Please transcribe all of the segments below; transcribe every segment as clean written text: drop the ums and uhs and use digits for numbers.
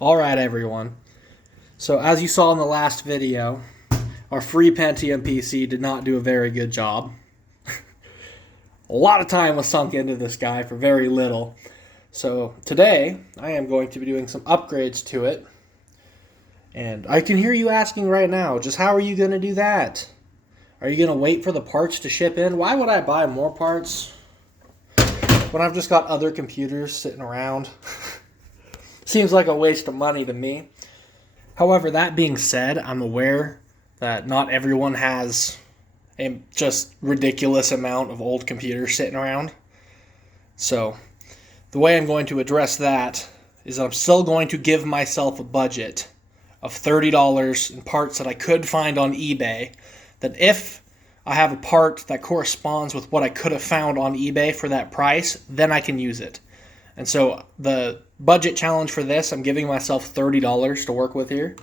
Alright everyone, so as you saw in the last video, our free Pentium PC did not do a very good job. A lot of time was sunk into this guy for very little. So today, I am going to be doing some upgrades to it. And I can hear you asking right now, just how are you going to do that? Are you going to wait for the parts to ship in? Why would I buy more parts when I've just got other computers sitting around? Seems like a waste of money to me. However, that being said, I'm aware that not everyone has a just ridiculous amount of old computers sitting around. So the way I'm going to address that is I'm still going to give myself a budget of $30 in parts that I could find on eBay, that if I have a part that corresponds with what I could have found on eBay for that price, then I can use it. And so the budget challenge for this, I'm giving myself $30 to work with here.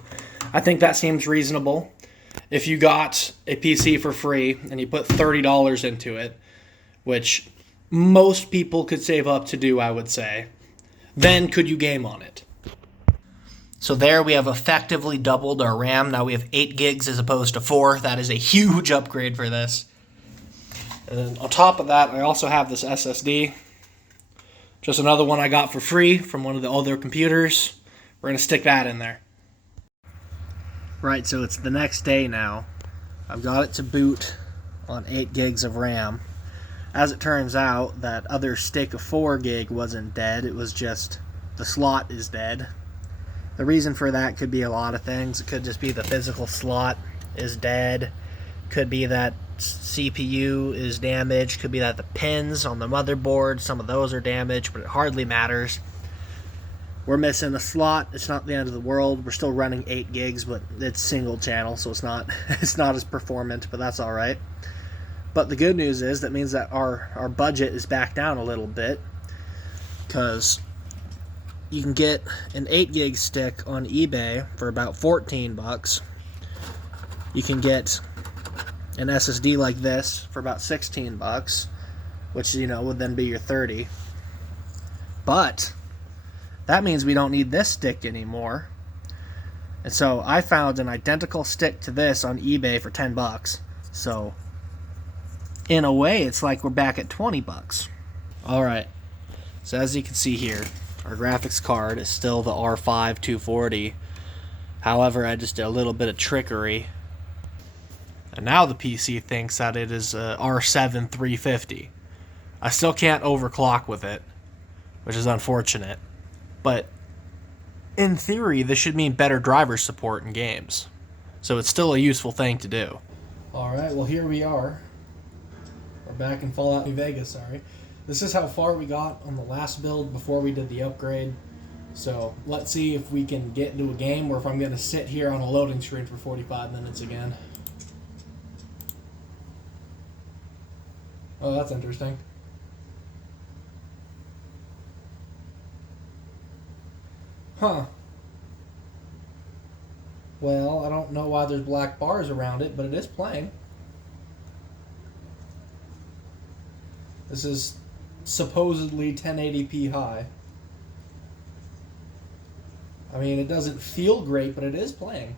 I think that seems reasonable. If you got a PC for free and you put $30 into it, which most people could save up to do, I would say, then could you game on it? So there we have effectively doubled our RAM. Now we have 8 gigs as opposed to 4. That is a huge upgrade for this. And then on top of that, I also have this SSD. Just another one I got for free from one of the other computers. We're going to stick that in there. Right, so it's the next day now. I've got it to boot on 8 gigs of RAM. As it turns out, that other stick of 4 gig wasn't dead. It was just the slot is dead. The reason for that could be a lot of things. It could just be the physical slot is dead. Could be that CPU is damaged. Could be that the pins on the motherboard, some of those are damaged, but it hardly matters. We're missing a slot. It's not the end of the world. We're still running 8 gigs, but it's single channel, so it's not as performant, but that's all right. But the good news is that means that our budget is back down a little bit, because you can get an 8 gig stick on eBay for about 14 bucks. You can get an SSD like this for about 16 bucks, which, would then be your 30. But that means we don't need this stick anymore. And so I found an identical stick to this on eBay for 10 bucks. So in a way, it's like we're back at 20 bucks. All right. So as you can see here, our graphics card is still the R5 240. However, I just did a little bit of trickery. And now the PC thinks that it is a R7 350. I still can't overclock with it, which is unfortunate. But in theory, this should mean better driver support in games. So it's still a useful thing to do. Alright, well here we are. We're back in Fallout New Vegas, sorry. This is how far we got on the last build before we did the upgrade. So let's see if we can get into a game or if I'm going to sit here on a loading screen for 45 minutes again. Oh, that's interesting. Huh. Well, I don't know why there's black bars around it, but it is playing. This is supposedly 1080p high. I mean, it doesn't feel great, but it is playing.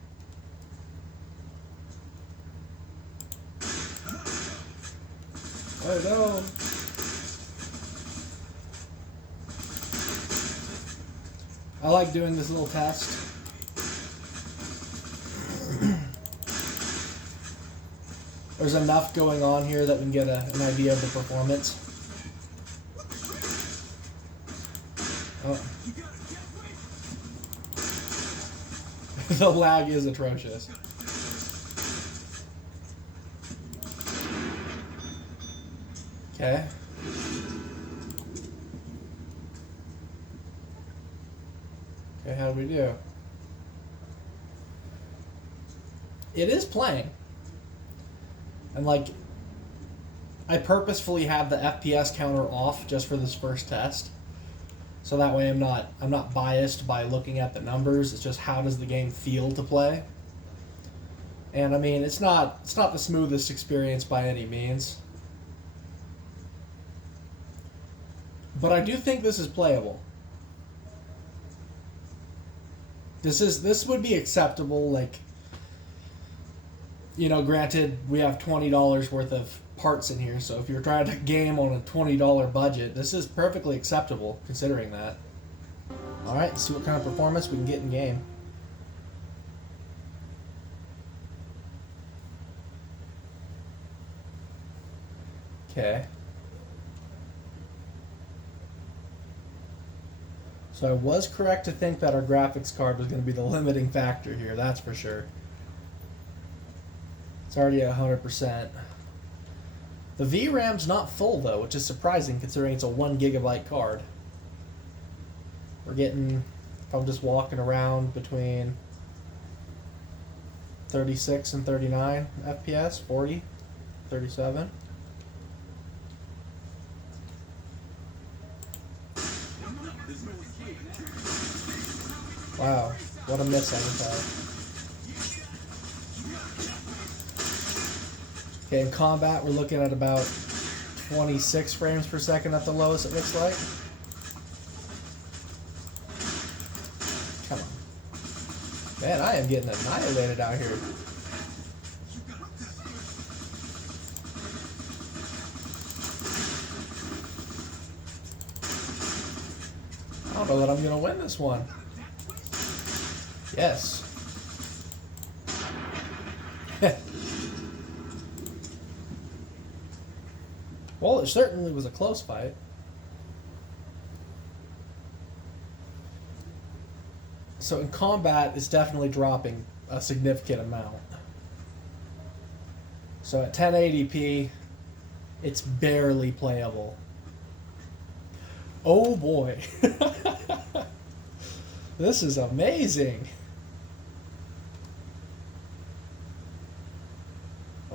Oh no. I like doing this little test. There's enough going on here that we can get an idea of the performance. Oh. The lag is atrocious. Okay. Okay, how do we do? It is playing. And like, I purposefully have the FPS counter off just for this first test. So that way I'm not biased by looking at the numbers. It's just how does the game feel to play. And I mean, it's not the smoothest experience by any means. But I do think this is playable. This would be acceptable, like, you know, granted we have $20 worth of parts in here, so if you're trying to game on a $20 budget, this is perfectly acceptable considering that. Alright, let's see what kind of performance we can get in game. Okay. So I was correct to think that our graphics card was going to be the limiting factor here, that's for sure. It's already at 100%. The VRAM's not full though, which is surprising considering it's a 1 gigabyte card. We're getting, if I'm just walking around between 36 and 39 FPS, 40, 37. Wow, what a miss I just had. Okay, in combat we're looking at about 26 frames per second at the lowest, it looks like. Come on. Man, I am getting annihilated out here. I don't know that I'm going to win this one. Yes. Well, it certainly was a close fight. So in combat, it's definitely dropping a significant amount. So at 1080p, it's barely playable. Oh boy. This is amazing.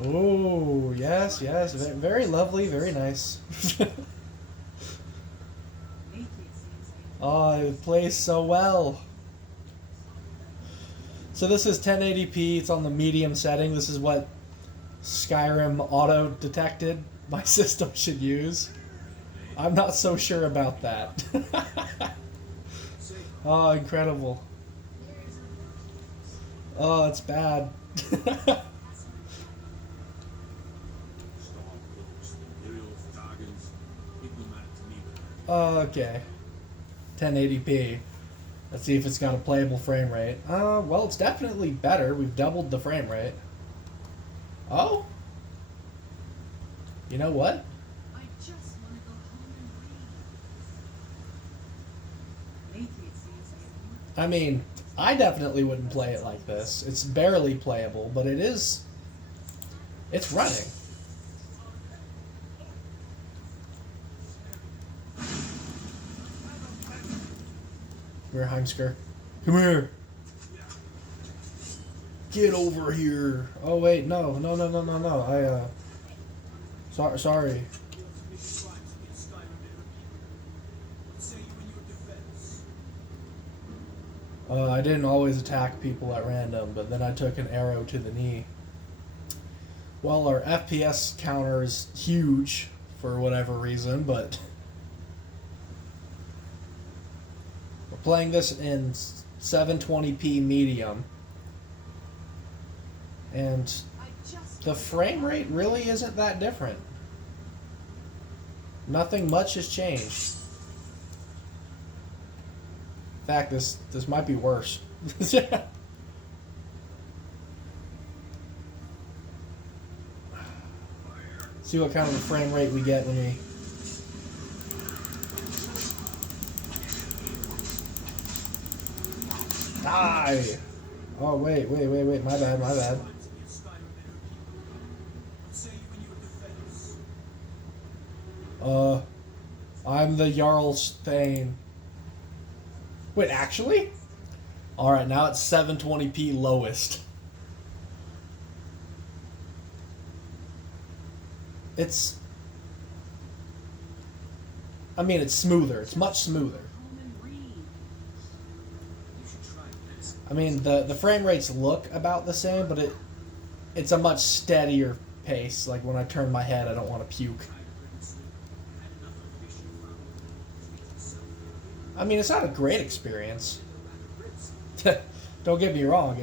Oh, yes, yes. Very lovely, very nice. Oh, it plays so well. So this is 1080p. It's on the medium setting. This is what Skyrim auto-detected my system should use. I'm not so sure about that. Oh, incredible. Oh, it's bad. Okay. 1080p. Let's see if it's got a playable frame rate. Well, it's definitely better. We've doubled the frame rate. Oh? You know what? I mean, I definitely wouldn't play it like this. It's barely playable, but it is... It's running. Come here, Heimsker. Come here! Get over here! Oh, wait, no. Sorry. I didn't always attack people at random, but then I took an arrow to the knee. Well, our FPS counter is huge for whatever reason, but we're playing this in 720p medium, and the frame rate really isn't that different. Nothing much has changed. In fact, this might be worse. See what kind of a frame rate we get when we... Die! Oh, wait, my bad. I'm the Jarl's Thane. Wait, actually? Alright, now it's 720p lowest. It's... I mean, it's smoother. It's much smoother. I mean, the frame rates look about the same, but it's a much steadier pace. Like, when I turn my head, I don't want to puke. I mean, it's not a great experience. Don't get me wrong,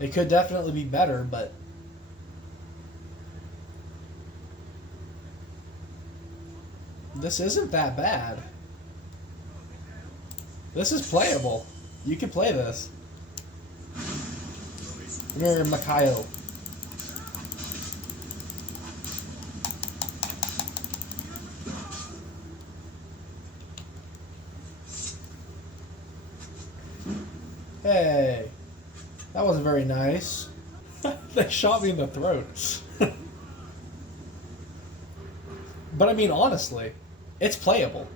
it could definitely be better, but this isn't that bad. This is playable. You can play this. Come here, Makayo. Hey, that wasn't very nice. They shot me in the throat. But I mean, honestly, it's playable.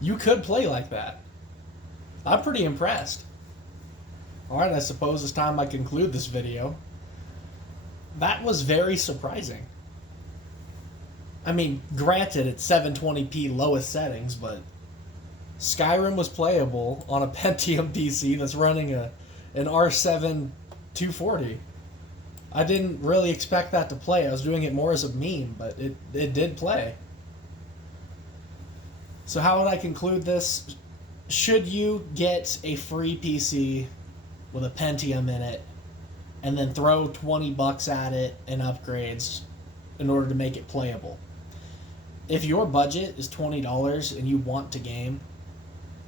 You could play like that. I'm pretty impressed. Alright, I suppose it's time I conclude this video. That was very surprising. I mean, granted, it's 720p lowest settings, but Skyrim was playable on a Pentium PC that's running an R7 240. I didn't really expect that to play. I was doing it more as a meme, but it did play. So how would I conclude this? Should you get a free PC with a Pentium in it and then throw $20 at it and upgrades in order to make it playable? If your budget is $20 and you want to game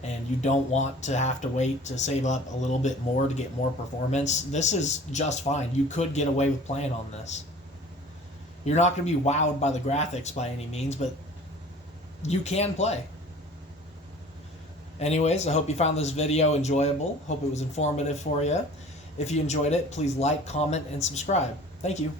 and you don't want to have to wait to save up a little bit more to get more performance, this is just fine. You could get away with playing on this. You're not going to be wowed by the graphics by any means, but you can play. Anyways, I hope you found this video enjoyable. Hope it was informative for you. If you enjoyed it, please like, comment, and subscribe. Thank you.